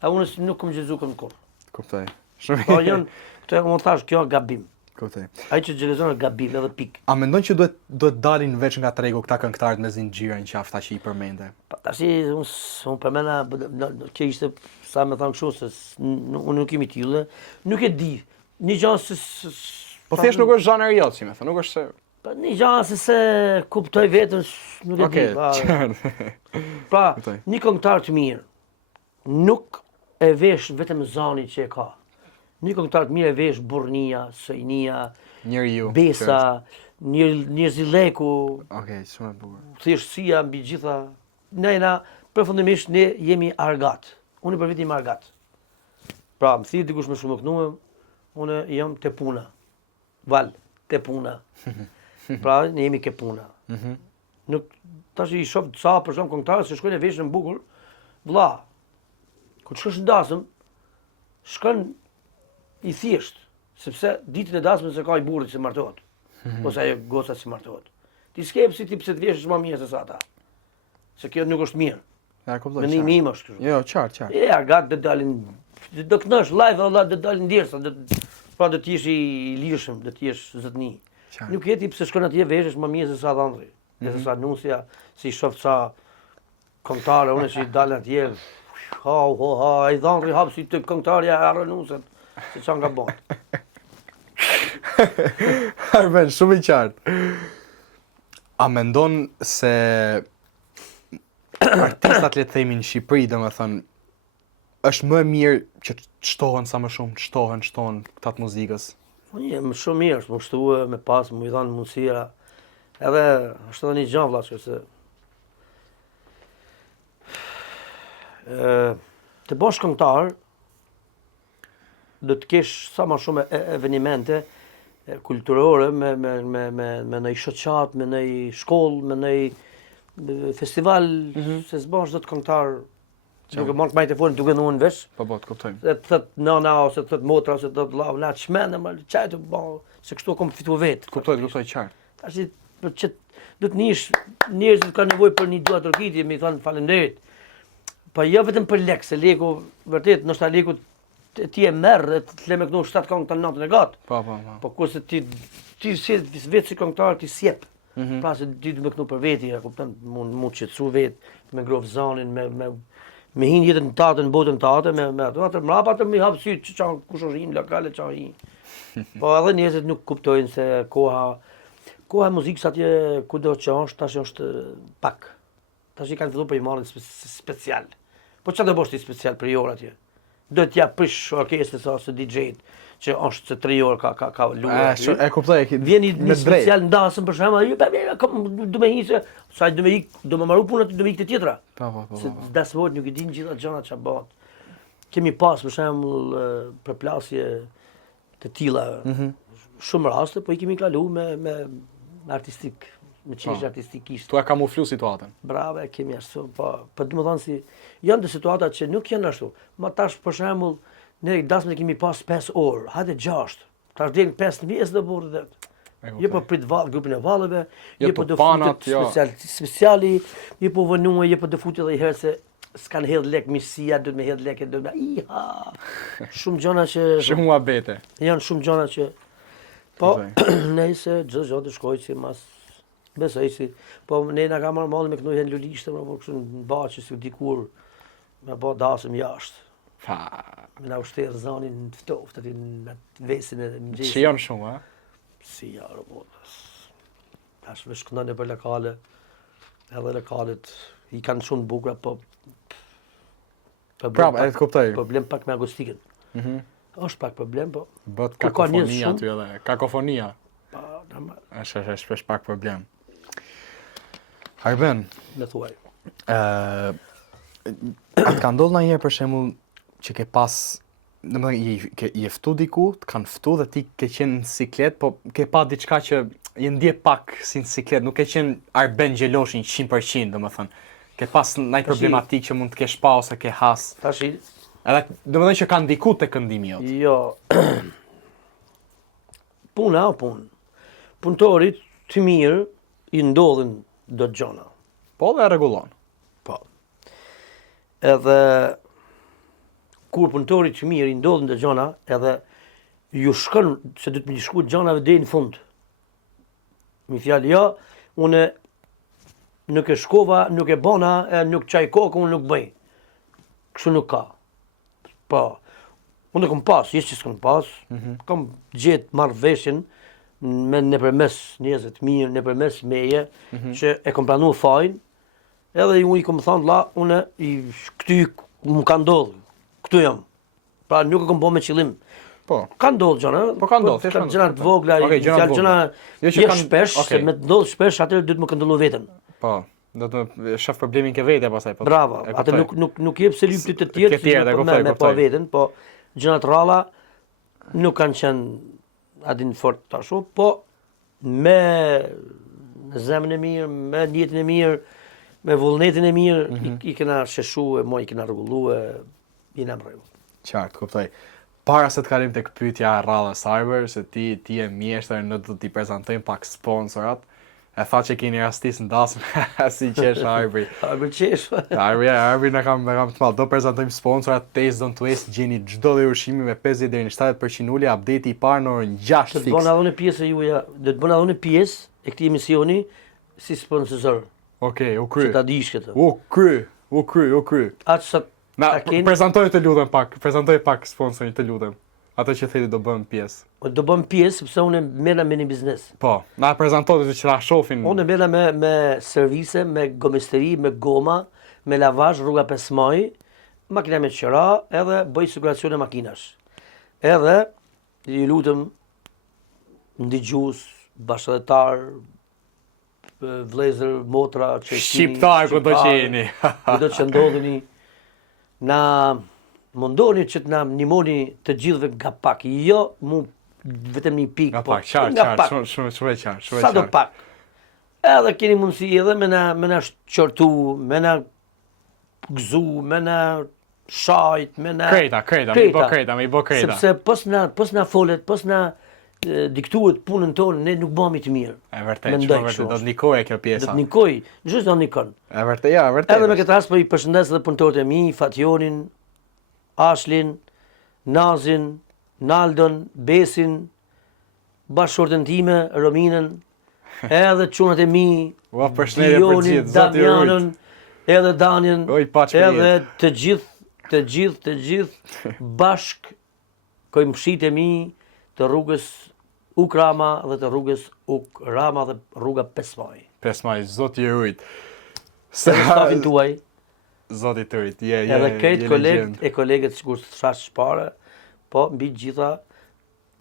A unë nuk kam xhelozu kur. Kuptoj. Shumë. Po janë, këtë më thash, kjo është gabim. Kuptoj. Ai që xhelozon është gabim edhe pik. A mendon që duhet dalin veç nga tregu këta këngëtarët me zinxhira në qafë tash i përmende? Tash unë përmenda që ishte sa më thon kështu se unë nuk kemi tillë, nuk e di. Një gjë se po thjesht nuk është zhanër jot, si më thon, nuk është se po një gjë se kuptoj veten, nuk e di. Pra, një këngëtar të mirë nuk e vesh vetëm zanin që e ka. Një këngëtar të mirë e vesh Burnia, Sojnia, Njëri ju. Besa, një Zileku, Okej, shumë e bukur. thjeshtësia mbi gjitha. Ne përfundimisht ne jemi argat. Unë për vit jam argat. Pra, më thirr dikush më shumë kënuar, unë jam te puna. Val, te puna. Pra, ne jemi ke puna. Nuk tash i shoh sa për shkak këngëtarë se shkojnë e veshën bukur, vlla. Kur shkosh në dasëm, shkon i thjesht, sepse ditën e dasmës se ka i burrit që martohet. Ose ajo goca që martohet. Ti skep si ti pse të veshësh më mirë se sa ata. Se kjo nuk është mirë. Ja, kuptoj. Mendimi im është kështu. Jo, qartë. Ja, gat të dalin do kënosh live valla do dalin ndjersa, pra do të jesh i lirshëm, do të jesh zotni. Nuk jeti pse shkon atje veshësh më mirë se sa ata. Se sa nusja, si shoh sa kontare unë që dalin atje. Ha, i dhan rihab si të këngëtarja e arënusën. Se çan nga bon. Arben, shumë i qartë. A mendon se artistat le të themi në Shqipëri, domethënë, është më mirë që të shtohen sa më shumë, shtohen këta të muzikës? Më shumë mirë, më shtuë me pas, më i dhanë mundësira. Edhe është edhe një gjë vëlla, se të bosh këngëtar do të kesh sa më shumë evenimente kulturore me në shoqat, me në shkollë, me në festival, se s'bash do të këngëtar duke marrë mikrofonin duke nuën vesh. Po, të kuptojmë. Se të thot nana ose të thot motra ose të thot vlla, na çmendë më çaj të bë, se kështu kom fitu vetë. Kuptoj qartë. Tash për që do të nish njerëzit kanë nevojë për një dua turkiti, më thon faleminderit. Po jo vetëm për lek, se leku vërtet, ndoshta leku ti e merr dhe të le me këtu 7 këngë të natën e gat. Po. Po kurse ti si vetë si këngëtar ti sjep. Pra se ti do me këtu për veti, e kupton, mund qetësu vet, me grov zanin, me hin jetën tatë në botën tatë, me ato mrapa të më hap sy çan kush rin lokale çan hi. Po edhe njerëzit nuk kuptojnë se koha e muzikës atje kudo që është, tash është pak. Tash i kanë filluar për i marrin special. Po çfarë do bësh ti special për orë atje? Do t'ja prish orkestrës ose DJ-t që është se 3 orë ka luaj. E kuptoj. Vjen një special ndasëm për shembull, do me hiqë, sa do me ik, do më marrë punën, do me ikë të tjetra. Po. Se dasmot nuk i din gjitha gjërat çfarë bëhet. Kemi pas për shembull përplasje të tilla. Shumë raste, po i kemi kalu me artistik, me çështje artistikisht. Tu e kamuflu situatën. Bravo, kemi ashtu, po domethënë si janë të situata që nuk janë ashtu. Ma tash për shembull ne dasmën kemi pas 5 orë, hajde 6. Tash del 5 mjesë do burrë det. Je po prit vall grupin e vallëve, je po do futet speciali, je po vënua, je po do futet edhe herë se s'kan hedh lek misia, do të më hedh lek, do të iha. Shumë gjëra që shumë muhabete. Janë shumë gjëra që po nëse çdo gjë të shkojë si mas besoj si, po ne na ka marrë malli me këtu hen lulishte, po kështu në baçë si dikur me bë dasëm jashtë. Me na ushter zonin të ftoftë aty në vesin e mëngjesit. Që janë shumë, a? Si janë robotës. Tash me shkëndon për lokale, edhe lokalet i kanë shumë bukura, po prapë, e të kuptoj. Problem pak me akustikën. Është pak problem, po. Bët kakofonia aty edhe, kakofonia. Po, normal. Është shpesh pak problem. Arben, me thuaj. Atë ka ndodhur ndonjëherë për shembull që ke pas, domethënë je ftu diku, të kanë ftu dhe ti ke qenë në siklet, po ke pa diçka që je ndje pak si në siklet, nuk ke qenë Arben Gjeloshin 100%, domethënë. Ke pas ndonjë problematik që mund të kesh pa ose ke has. Tashi, edhe domethënë që ka ndiku te këndimi jot. Jo. Puna o punë. Punëtorit të mirë i ndodhin do gjona. Po dhe rregullon. Po. Edhe kur punëtorit të mirë i ndodhin do gjona, edhe ju shkon se do të më shkuat gjonave deri në fund. Mi fjalë jo, unë nuk e shkova, nuk e bona, nuk çaj kokë, unë nuk bëj. Kështu nuk ka. Po. Unë kam pas, që s'kam pas, kam gjetë marrë veshin me nëpërmes njerëzve të mirë, nëpërmes meje, që e kam planuar fajin, edhe unë i kam thënë vlla, unë këty më ka ndodhur, këtu jam. Pra nuk e kam bërë me qëllim. Po. Ka ndodhur gjëra, Po ka ndodhur, ka gjëra të vogla, gjëra Jo që kanë shpesh, se me të ndodh shpesh atë duhet më këndullu veten. Po, do të shoh problemin ke vetja pastaj po. Bravo, atë nuk jep se lypti të tjerë me pa veten, po gjëra të rralla nuk kanë qenë adin fort tashu, po me zemrën e mirë, me njetën e mirë, me vullnetin e mirë, i kena sheshu e mo i kena rregullu e jena në rregull. Qartë, kuptoj. Para se të kalim tek pyetja e rrallës Cyber, se ti je mjeshtër, ne do t'i prezantojmë pak sponsorat. E tha që keni rastis në dasmë, si qesh Arbri. Arbri qesh. Arbri na kam të malë. Do prezantojmë sponsorat, Taste Don't Waste, gjeni çdo lloj ushqimi me 50 deri në 70% ulje, update i parë në orën 6 Do fix. të bëna dhënë pjesë juaja, do të bëna dhënë pjesë e këtij emisioni si sponsor. Okej, u kry. Që ta dish këtë. U kry. Atë sa Na, ta keni. prezantoj të lutem pak, prezantoj pak sponsorin të lutem. Ato që theti do bëm pjesë. Do bëm pjesë sepse unë merrem me një biznes. Po, na prezantoj të që ta shohin. Unë merrem me servise, me gomesteri, me goma, me lavazh rruga 5 Maj, makina me qira, edhe bëj siguracione makinash. Edhe ju lutem ndigjues, bashkëtar, vlezër, motra, që Shqiptar ku do qeni. do që ndodheni, na mundoni që të na ndihmoni të gjithëve nga pak, jo mu vetëm një pikë, Nga po pak, qartë, shumë e qartë. sa do pak. Edhe keni mundësi edhe me na qortu, me na gëzu, me na shajt, me na Krejta, me i bo krejta. Sepse pos na folet, pos na diktuhet punën tonë, ne nuk bëhemi të mirë. E vërtet, Mendoj shumë kështu. vërtet, do të nikoj kjo Do pjesa. të nikoj, gjithë do nikon. E vërtet, ja, vërtet. Edhe me këtë rast po i përshëndes edhe punëtorët e mi, Fationin, Ashlin, Nazin, Naldon, Besin, bashkëshortën time, Rominën, edhe çunat e mi, Ua, përshëndetje për gjithë, zoti ju rujt. Damianën, edhe Danjen, Oj, paç për edhe jetë. të gjithë bashk kojmshit e mi të rrugës Uk Rama dhe të rrugës Uk Rama dhe rruga 5 Maj. 5 maj, zoti ju rujt. Edhe stafin tuaj, Zoti të rujt, je edhe këtë legjend. kolegët sikur të thash shpare, po mbi gjitha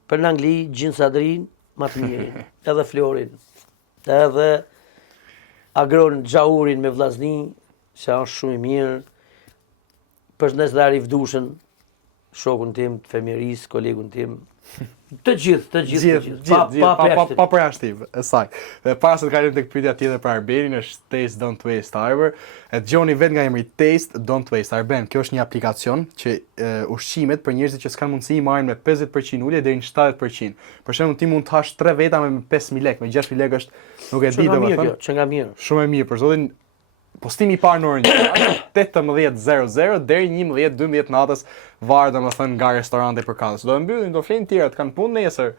për në Angli Gjin Sadrin, më të mirin, edhe Florin, edhe Agron Xhaurin me vllazni, që është shumë i mirë. Përshëndes dhe Arif Dushën, shokun tim, të femiris, kolegun tim. Të gjithë. Pa përjashtim, e saj. Dhe para se të kalim tek pyetja tjetër për Arbenin, është Taste Don't Waste Arbor. E dëgjoni vetë nga emri Taste Don't Waste Arben. Kjo është një aplikacion që ushqimet për njerëzit që s'kan mundësi i marrin me 50% ulje deri në 70%. Për shembull, ti mund të hash 3 veta me 5000 lekë, me 6000 lekë është nuk e di domethënë. Që nga mirë. Shumë e mirë, për zotin. Postimi i parë në orën 18:00 deri 11:00-12:00 natës, varet domethënë nga restorante për katës. Do e mbyllin, do flenë tjerat, kanë punë nesër.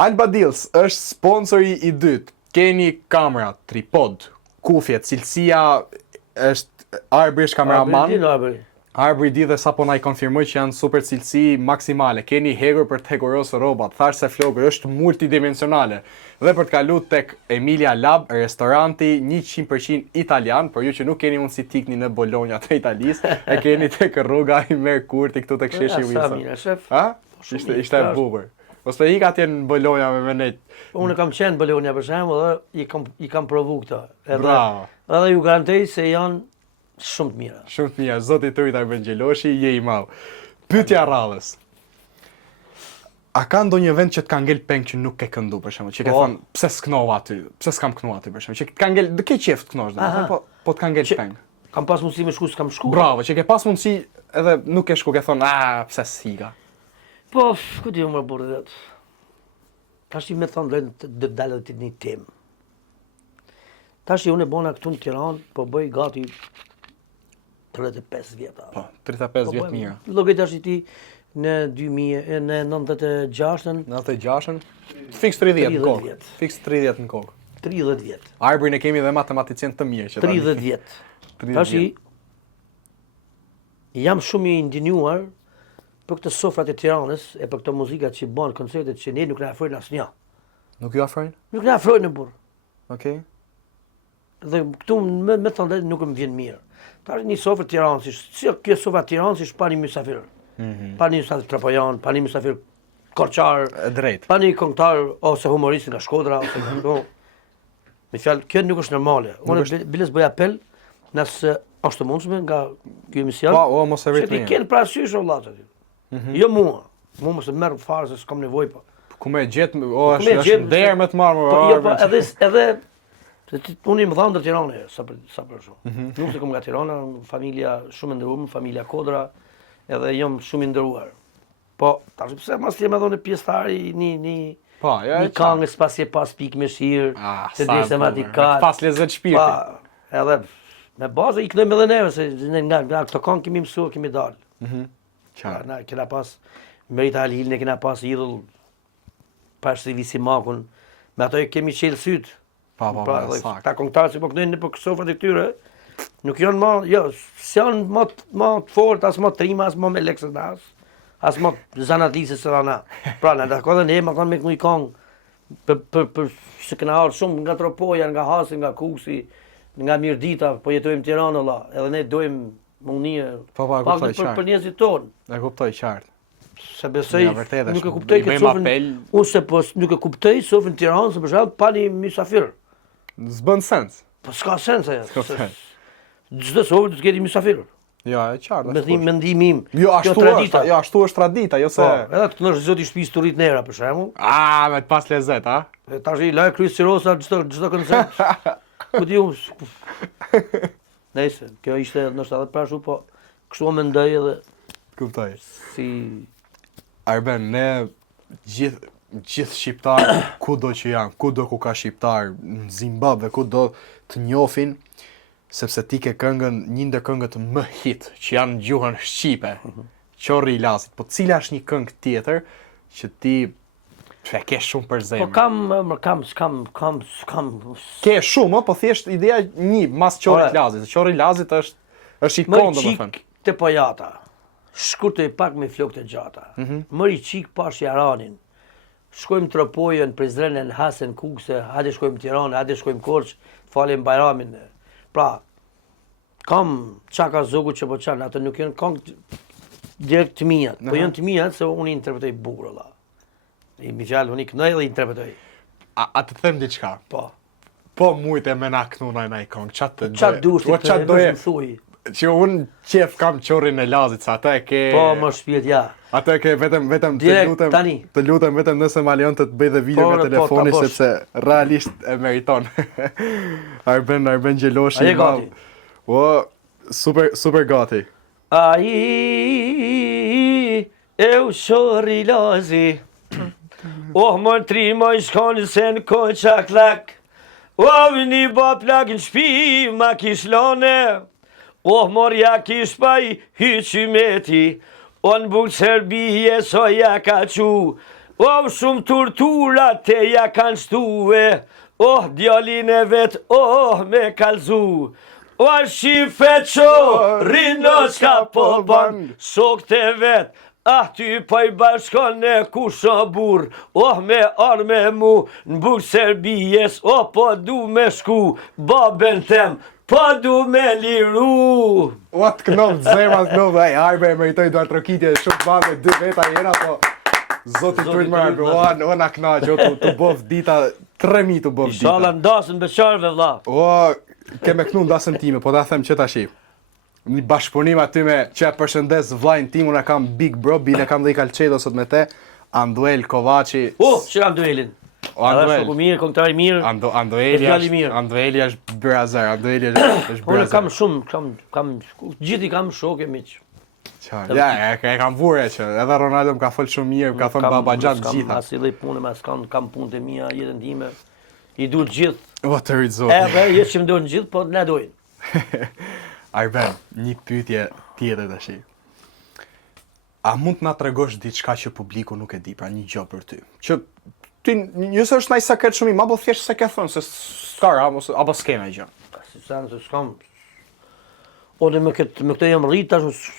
Alba Deals është sponsori i dytë. Keni kamera, tripod, kufjet, cilësia është Arbri është kameraman. Arbri di dhe sapo na i konfirmoi që janë super cilësi maksimale. Keni hegur për të hekurosur rrobat. Thash se flokër është multidimensionale. Dhe për të kaluar tek Emilia Lab, restoranti 100% italian, por ju që nuk keni mundësi tikni në Bologna të Italisë, e keni tek rruga i Merkurti këtu tek sheshi Wilson. Ha? Ishte e bukur. Mos po ik atje në Bologna me menet. Unë kam qenë në Bologna për shembull dhe i kam provu këto. Bravo. Edhe ju garantoj se janë shumë të mira. Shumë të mira. Zoti i tuaj Arben Xheloshi, je i madh. Pyetja rradhës. A ka ndonjë vend që të ka ngel peng që nuk ke këndu për shembull, që ke thënë pse s'knova aty, pse s'kam kënu aty për shembull, që ka ngel, do ke qejf të kënosh domethënë, po të ka ngel peng. Kam pas mundësi me shku s'kam shku. Bravo, që ke pas mundësi edhe nuk ke shku, ke thonë, pse s'higa. Po, ku di më burrë vet. Tash i më thon do të dalë ti një temë. Tash unë bona këtu në Tiranë, po bëj gati 35 vjeta. Po, 35 vjet mira. Llogjet tash ti në 96-ën. 96-ën? Fiks 30 në kokë. Fiks 30 në kokë. 30 vjet. Arbrin e kemi dhe matematicien të mirë që 30 vjet. Tash jam shumë i ndinjuar për këtë sofrat e Tiranës e për këto muzikat që bën koncertet që ne nuk na afrojnë asnjë. Nuk ju afrojnë? Nuk na afrojnë burr. Okej. Dhe këtu me thonë nuk më vjen mirë. Tash një sofër Tiranës, si kjo sofra Tiranës është pa një mysafir. Pa një mysafir trapajan, pa një mysafir korçar, E drejt. pa një këngëtar ose humorist nga Shkodra ose me fjalë, kjo nuk është normale. Unë biles bëj apel nëse është të mundshme nga ky emision. Po, mos e Se vrit ti me. ken parasysh vëllaz aty. Jo mua. Mua mos e merr fare se s'kam nevojë po. Ku me gjet, me është gjet, derë me të marrë. Po jo, po edhe se unë më dhanë ndër Tiranë sa për shumë. Nuk se kam nga Tirana, familja shumë e nderuar, familja Kodra, edhe jam shumë i nderuar. Po, tash pse mos jam edhe në pjesëtari një Po, ja. një këngë s'pas je pas pikë me shirë, të desë tematikat. Pas lezet shpirti. Pa, edhe me bazë i kënojmë edhe neve, se nga këto këngë kemi mësuar, kemi dalë. Qartë. Na kena pas Merita Alhilin, kena pas idhull Pashti Visimakun, me ato e kemi qelë sytë. Pa, Pra, ta këngëtarë që po kënojnë në për sofrat e këtyre, nuk janë ma, jo, s'janë ma të fort, as ma të trima, as ma me leksës në as ma zanatlisës së rana. Pra, në të kodhe ne, ma kanë me kënu i kongë, për që këna arë shumë nga Tropoja, nga Hasi, nga Kusi, nga Mirdita, po jetojmë Tiranë, Allah, edhe ne dojmë munije, kuptoj qartë. për njerëzit tonë. E kuptoj qartë. Se besoj, Ja, vërtet nuk e është, kuptoj i këtë bëjmë sofën, apel. unë se po nuk e kuptoj sofën Tiranë, se për shembull pa një mysafir. S'bën sens. Po s'ka sens ajo. S'ka sens. Çdo sofër do të ketë mysafir. Jo, e qartë. Me mendimin im. Jo, ashtu kjo tradita. është, jo, ashtu është tradita, jo se... Po, edhe të kënosh zoti i shtëpisë të rrit nera për shembull. Me të pas lezet, a? E tash i laj kryes Cirosa çdo koncert. Ku di unë. Nëse, kjo ishte ndoshta edhe pra shumë, po kështu mendoj edhe Kuptoj. si Arben, ne gjithë shqiptar, kudo që janë, kudo ku ka shqiptar, në Zimbabwe, kudo të njohin, sepse ti ke këngën, një ndër këngët më hit, që janë në gjuhën shqipe, Qorri i Lazit, po cila është një këngë tjetër që ti e ke shumë për po zemër? kam Ke shumë, po thjesht ideja një, mas Qorrit Ore. Lazit. Qorri i Lazit është më ikon, çik domethënë. të pojata. Shkurtoj pak me flokë të gjata. Mëri qik pash Jaranin. Shkojmë Tropojën, Prizrenën, Hasen, Kukse, hajde shkojmë Tiranë, hajde shkojmë Korç, falim Bajramin. Pra, kam Çaka Zogu që po qanë, ato nuk janë këngë direkt të mia, po janë të mia se unë i interpretoj bukur valla. I mi fjalë, unë i kënoj dhe i interpretoj. A të them diçka? Po. Po mujtë me na kënu në këngë, Çat dush Po çat doje? më thuj. Që unë qef kam Qorrin e Lazit, sa ata e ke... Po, më shpirt ja. Ata e ke vetëm Direkt, tani. të lutem vetëm nëse ma lejon të bëj dhe video Po, nga po, telefoni, ta bosh. sepse realisht e meriton. Arben Gjeloshi. A je gati? O, super gati. Ai, eu Qorri i Lazi, oh më trima i shkoni se në koqa klak, oh një ba plak në shpi ma kish lane, oh morja kish pa i hyqimeti, oh në bukë Serbije so ja ka qu, oh shumë tortura te ja kanë shtuve, oh djalin e vet, oh me kalzu, o shife Qorri në qka po ban, shok të vet, ty po i bashkon e kusha bur, me arme mu, në bukë Serbijes, po du me shku, baben tem, po du me liru. O, të kënovë, zemra të kënovë, Arben e meritoj duar trokitje, shumë bande, 2 veta jena, po... Zotit të më Arben, o na knaqë, të bëv dita, 3.000 të bëv dita. Inshallah ndasën beqarve vlla. O, keme kënu ndasën time, po ta them që tashi. Një bashkëpunim aty me që e përshëndes vlajnë tim, unë e kam Big Bro, bile kam dhe i Kalqedo sot me te, Anduel Kovaci. Që kam duelin. O, Anduel. Shoku mirë, kontari mirë. Andueli është brazer, Andueli është Unë brazer. kam shumë, gjithi kam shokë miq. Ja, e kam vure që edhe Ronaldo më ka folë shumë mirë, më ka thënë babaxhan gjitha. As i lloj pune, mas kam punët e mia, jetën time. I du të gjithë. O, të rritë zotë. Edhe jetë që më dojnë gjithë, po ne dojnë. Arben, një pyetje tjetër tash. A mund të na tregosh diçka që publiku nuk e di, pra një gjë për ty? Që ti nëse është ndaj sekret shumë i madh, apo thjesht se ke thënë se s'ka apo s'kena gjë. Si sa nëse s'kam. Unë me këtë jam rrit tash,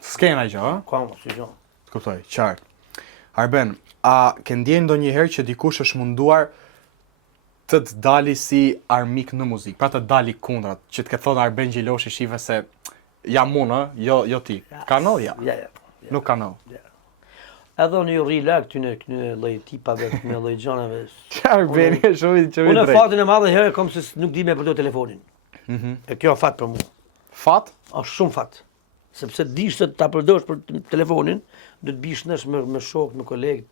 S'kena gjë, ha? kam si gjë. Kuptoj, qartë. Arben, a ke ndjenjë ndonjëherë që dikush është munduar të dali si armik në muzikë, pra të dali kundrat, që të ke thonë Arben Gjeloshi shive se jam unë, jo ti. Ka ndodhur ja. Ja. Nuk ka no. Edhe unë ju rri lak këtyne lloj tipave, këtyne lloj gjanave. Çfarë bëni shumë i Unë fatin e madhe herë kom se nuk di me përdor telefonin. E kjo fat për mua. Fat? Është shumë fat. Sepse dish se ta përdorësh për telefonin, do të bish nesh me shok, me kolegë.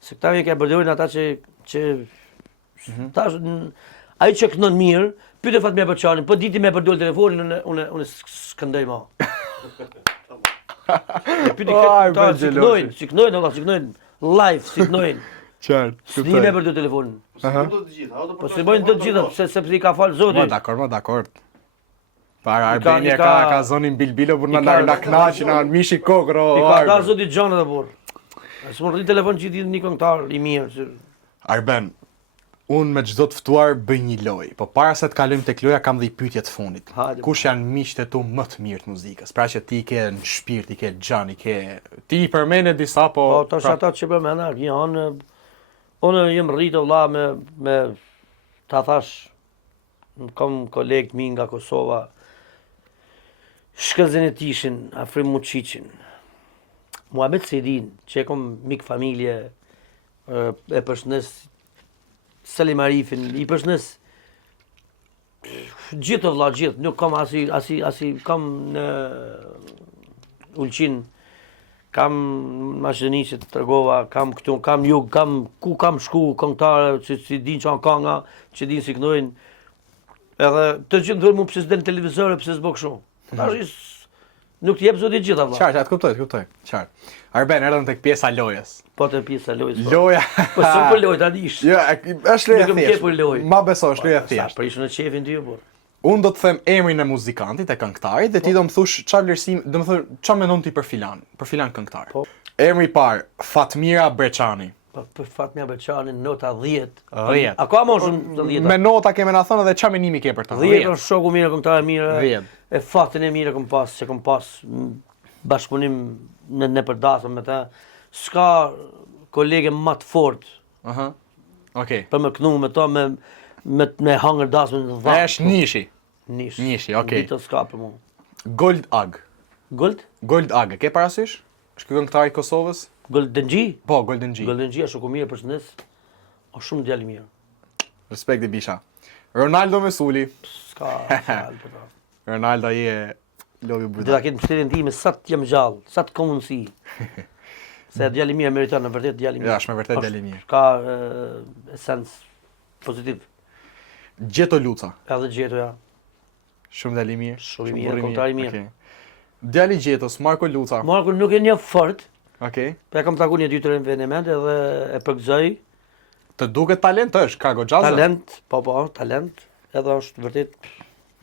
Se këta vjen ka përdorin ata që tash ai që kënon mirë, pyet fat me Beçanin, po diti me përdor telefonin, unë s'këndoj më. Pyet si kënojnë live, si kënojnë. Qartë. S'ni me përdor telefonin. Po se bojnë të gjitha, sepse i ka fal Zoti. Dakor. Para Albania ka zonin Bilbilo për na knaqin, na mishi kokër. I ka dar Zoti xhanat e burr. S'mund të telefon që ti një këngëtar i mirë. Arben, unë me çdo të ftuar bëj një lojë, po para se të kalojmë tek loja kam dhe pyetje të fundit. Kush janë miqtë tu më të mirë të muzikës? Pra që ti ke në shpirt, i ke xhan, ti i përmendë disa po. Po tash ata që përmenda janë unë jam rritur vëlla me ta thash kam kolegë mi nga Kosova. Shkëllëzën e tishin, Afrim Muçiçin. Muhamet Sedin, që e kom mik familje, e përshëndes Salim Arifin, i përshëndes gjithë vëlla, gjithë, nuk kam asi kam në Ulqin, kam Mashëniqe të tregova, kam këtu, kam jug, ku kam shku këngëtarë që si din që anë kanga, që din si kënojnë, edhe të gjithë dhërë mu pëse s'den televizore, pëse s'bo këshu. Nuk t'jep Zoti gjitha vëlla. Qartë, atë kuptoj. Qartë. Arben, erdhëm tek pjesa lojës. Po te pjesa lojës. Loja. Po s'u për lojë tani. Jo, është loja thjesht. Ma beso, është loja Sa thjesht. për ishën e qefin ty po. Unë do të them emrin e muzikantit, e këngëtarit, dhe ti do më thush çfarë vlerësim, do më thënë çfarë mendon ti për filan këngëtar. Po. Emri i parë, Fatmira Breçani. Po për Fatmira Beçanin nota 10. 10. A ka më shumë të 10? Me nota keme na thënë dhe çfarë menimi ke për ta? 10 është shoku mirë, këngëtar mirë. 10. E fatin e mirë që kam pas bashkëpunim në përdasëm me ta. S'ka kolege më të fortë. Okej. Për me kënu me to me hangër dasmën në dhëmë. Është nishi. Nishi, okej. Ditë s'ka për mu. Gold Ag. Gold? Gold Ag, ke parasysh? Është ky këngëtar i Kosovës? Golden G? Po, Golden G. Golden G është shoku mirë përshëndes. Është shumë djalë mirë. Respekt i bisha. Ronaldo Mesuli. S'ka fjalë për ta. Ronaldo ai e lovi Do ta ketë mbështetjen time sa të jem gjallë, sa të kam mundësi. Se djalë i mirë meriton, në vërtet djalë i mirë. Ja, është me vërtet djalë i mirë. Ka esencë pozitiv. Gjeto Luca. Edhe Gjeto ja. Shumë djalë i mirë. Shumë i mirë, këngëtar i mirë. Okej. Djali i Gjetos, Marko Luca. Marko nuk e njeh fort. Okej. Po e kam takuar një 2-3 eveniment edhe e përgëzoj. Të duket talent është, ka goxha. Talent, po, talent. Edhe është vërtet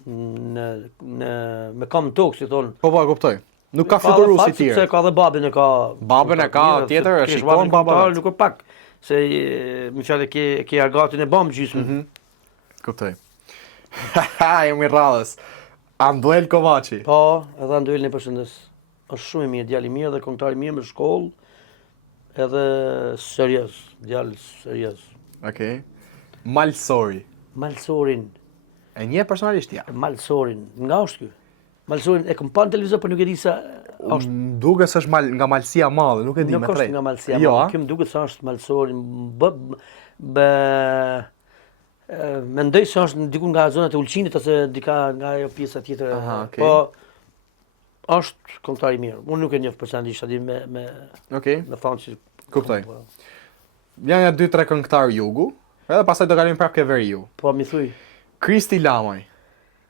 me kam tokë, si thonë. Po, e kuptoj. Nuk ka fluturu si tjerë. Se ka dhe babin e ka. Babin e ka tjetër, është ikon baba. Nuk e pak. Se më fjalë ke argatin e bam gjysmë. Kuptoj. Jemi rradhës. Anduel Kovaçi. Po, edhe Anduelin e përshëndes. Është shumë i mirë, djalë i mirë dhe këngëtar i mirë me shkollë. Edhe serioz, djalë serioz. Okej. Malsori. Malsorin. E nje personalisht ja. Malsorin. Nga është ky? Malsorin e kam pa në televizor, por nuk e di sa është. Duket se është nga Malsia e Madhe, nuk e di me drejt. Nuk është nga Malsia e Madhe. Kjo më duket se është Malsorin. Mendoj se është diku nga zonat e Ulqinit ose dika nga ajo pjesa tjetër. Po është këngëtar i mirë. Unë nuk e njeh personalisht, a di me Okej. Me thonë që kuptoj. Janë 2-3 këngëtar jugu, edhe pastaj do kalojmë prapë ke Veriu. Po mi thuj. Kristi Lamaj.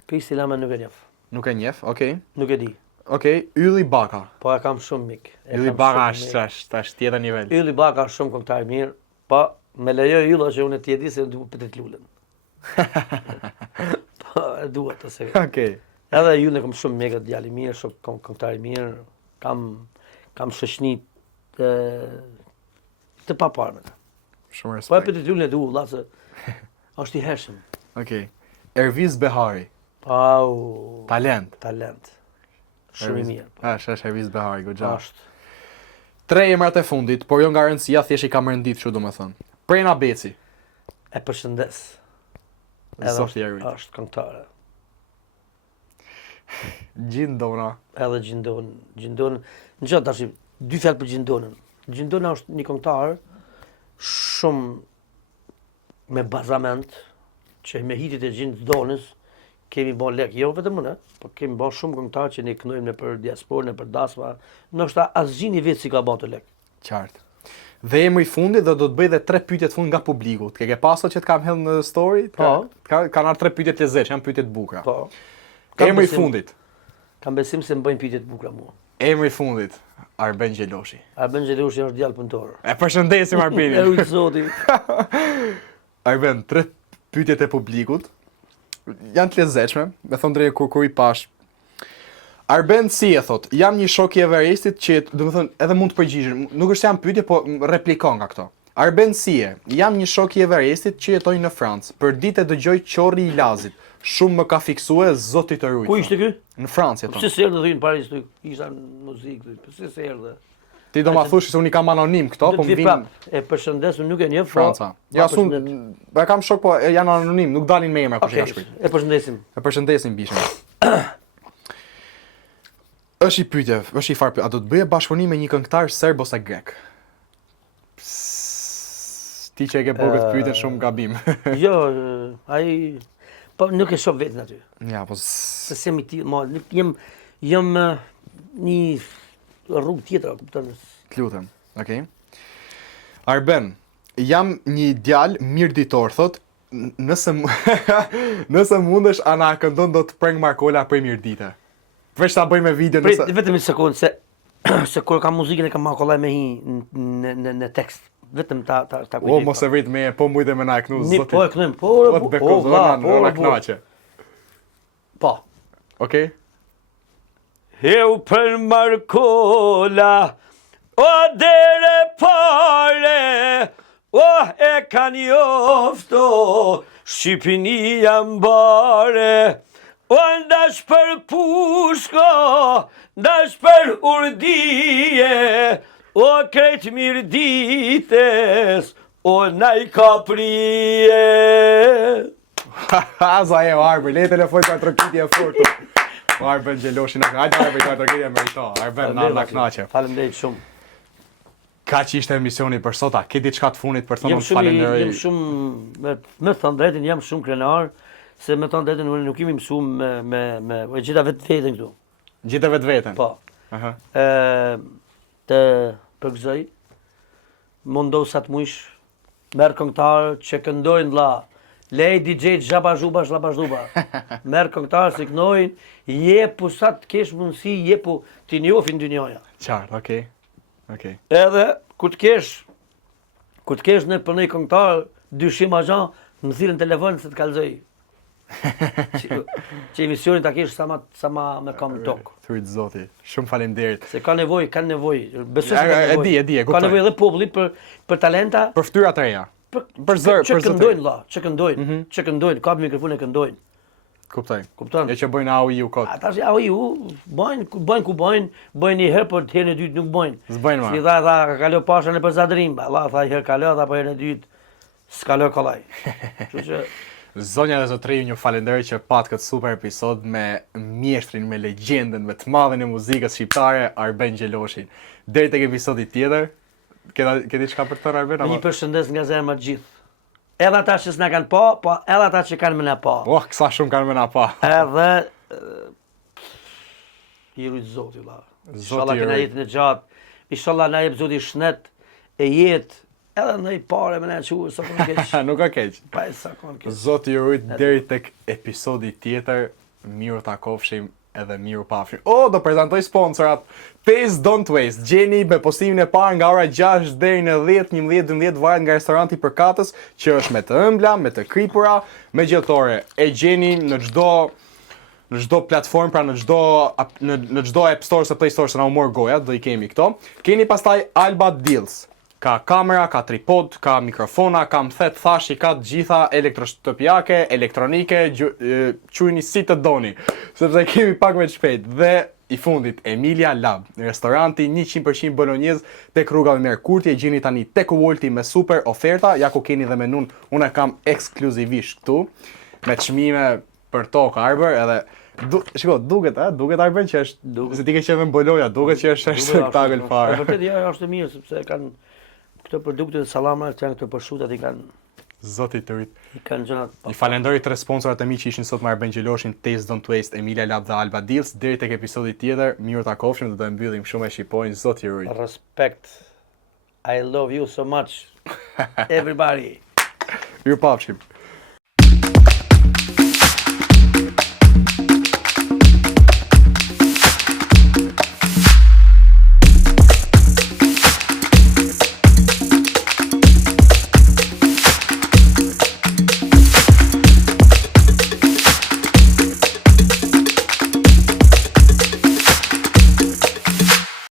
Kristi Lamaj nuk e njeh. Nuk e njeh, okej. Nuk e di. Okej, Ylli Baka. Po e kam shumë mik. Ylli Baka është tjetër nivel. Ylli Baka është shumë këngëtar i mirë, po me lejo Ylla që unë ti e di se du Petrit Lulën. Po e duhet të se. Okej. Edhe Yllën e kam shumë mega djalë i mirë, shumë këngëtar i mirë, kam shoqni të paparme. Shumë respekt. Po e Petrit Lulën e du, vëlla se është i hershëm. Okej. Erviz Behari. Au. Talent. Shumë i mirë. Është Erviz Behari, goxha. Është. 3 emrat e fundit, por jo nga rëndësia, thjesht i kam rëndit kështu domethënë. Prena Beci. E përshëndes. Sofia Rrit. Është këngëtare. Gjindona. Edhe Gjindon. Në që tash dy fjalë për Gjindonën. Gjindona është një këngëtar shumë me bazament, që me hitit e Gjindonës kemi bën lek, jo vetëm unë, po kemi bën shumë këngëtar që ne këndojmë nëpër diasporën, nëpër dasma, ndoshta asgjë një vit si ka bën të lek. Qartë. Dhe emri i fundit dhe do të bëj dhe 3 pyetje të fund nga publiku. Të ke pasur që të kam hedhë në story? Po. Kanë ardhur 3 pyetje të lezetshme, janë pyetje të bukura. Po. Emri i fundit. Kam besim se më bëjnë pyetje të bukura mua. Emri i fundit. Arben Gjeloshi. Arben Gjeloshi është djalë punëtor. E përshëndesim Arbenin. E ujtë zoti. Arben, 3 pyetjet e publikut. Janë të lezetshme, me thonë drejt kur i pash. Arben si e thot, jam një shok i Everestit që, do të thënë, edhe mund të përgjigjesh, nuk është se jam pyetje, po replikon nga këto. Arben si e, jam një shok i Everestit që jetoj në Francë. Për ditë dëgjoj qorri i Lazit. Shumë më ka fiksue zoti të rujt. Ku ishte ky? Në Francë jeton. Pse s'erdhe dhyn Paris këtu? Isha në muzikë, pse s'erdhe? Ti do ma thush se unë i kam anonim këto, po më vin E përshëndes, unë nuk e njeh Franca. Ja sun, e kam shok, po janë anonim, nuk dalin me emra kush e ka shkruar. E përshëndesim. E përshëndesim bishën. Është i pyetje, është i farë, a do të bëje bashkëpunim me një këngëtar serb ose grek? Ti që e ke bërë këtë pyetje shumë gabim. Jo, ai po nuk e shoh vetën aty. Ja, po Se sem i tillë, nuk jam një rrugë tjetër, kupton? Të lutem. Okej. Arben, jam një djalë mirëditor, thot, nëse nëse mundesh ana këndon do të preng Markola për mirëdite. Veç ta bëj me video nëse... Vetëm një sekundë, se kur kam muzikën e kam Markola me hi në tekst. Vetëm ta kujtoj. O, mos e vrit me, po mujtë me na e knu zotit. Po e knujmë, po, Po. Okej? Eu për Markola, o dere pare, o e kanë jofto, Shqipinia mbare, o ndash për pushko, ndash për urdije, o krejt mirë dites, o naj kaprije. Za e Arben, le telefon ka trokitje e furtu. Arben Gjeloshi na hajde Arben ka trokitje me këto. Arben na knaqe. Faleminderit shumë. Kaq ishte emisioni për sot, a ke diçka të fundit për thonë falenderoj. Jam shumë me thënë drejtën jam shumë krenar, se me thënë drejtën unë nuk kemi mësuar me gjitha vetveten këtu. Gjithë vetveten. Po. Aha. Të përgëzoj, mundoh sa të mujsh, merr këngëtar që këndojnë vlla. Lej DJ Xhaba Zhuba Xhaba Zhuba. Merr këngëtar që këndojnë, jepu sa të kesh mundësi, jepu ti njohin dynjaja. Qartë, okay. Okej. Edhe kur të kesh në për një këngëtar, dyshim agjan, më thirrën telefon se të kallëzoj. që emisionin ta kesh sa ma me kam tok. Thurit zoti. Shumë faleminderit. Se ka nevojë. Besoj se ka nevojë. E di, ka nevojë edhe populli për talenta, për fytyra të reja. Për zër, që këndojnë vlla, që këndojnë, ka mikrofon e këndojnë. Kuptoj. Kupton? Ja që bëjnë AOIU kot. Ata që AOIU bëjnë një herë, por herën e dytë nuk bëjnë. S'bëjnë më. Si tha kalo pasha në për Zadrim, Allah tha herë kalo, tha po herën e dytë s'kalo kollaj. Kështu që Zonja dhe zotëri, ju falenderoj që pat këtë super episod me mjeshtrin, me legjendën, me të madhen e muzikës shqiptare, Arben Gjeloshin. Deri tek episodi tjetër, ke diçka për të thënë Arben? një përshëndes nga zemra të gjithë. Edhe ata që s'na kanë pa, po edhe ata që kanë më na pa. Oh, kësa shumë kanë më na pa. Edhe i rujt Zoti valla. Inshallah kena jetën e gjatë. Inshallah na jep Zoti shnet e jetë. Edhe në i pare me në quë, sa kënë keq. Nuk ka keq. Pa e sa kënë keq. Zoti ju rujt deri tek episodi tjetër, miru takofshim edhe miru pafshim. Do prezantoj sponsorat. Taste Don't Waste. Gjeni me postimin e parë nga ora 6 deri në 10, 11, 12 varet nga restoranti Përkatës, që është me të ëmbla, me të kripura, me gjeltore. E gjeni në çdo platformë, pra në çdo App Store ose Play Store, se na u mor goja, do i kemi këto. Keni pastaj Alba Deals. Ka kamera, ka tripod, ka mikrofona, ka mthet thashi, ka të gjitha elektroshtëpiake, elektronike, quajini si të doni, sepse kemi pak me shpejt. Dhe i fundit, Emilia Lab, restoranti 100% bolognez tek rruga Omer Kurti, e gjeni tani tek Uolti me super oferta, ja ku keni dhe menun, unë kam ekskluzivisht këtu, me çmime për tokë arbër, edhe Shiko, duket Arben që është, Duket. se ti ke qenë në Boloja, duket që është spektakël E fare. vërtet ja është mirë sepse kanë këto produkte të sallamat, janë këto prosciutat i kanë Zoti të rrit. i kanë gjëra I falenderoj të sponsorat e mi që ishin sot me Arben Gjeloshin, Taste Don't Waste, Emilia Lab dhe Alba Deals. Deri tek episodi tjetër, mirë ta kofshim dhe do e mbyllim shumë e shqipojnë. Zoti ju rrit. respect. I love you so much. Everybody. Ju pafshim.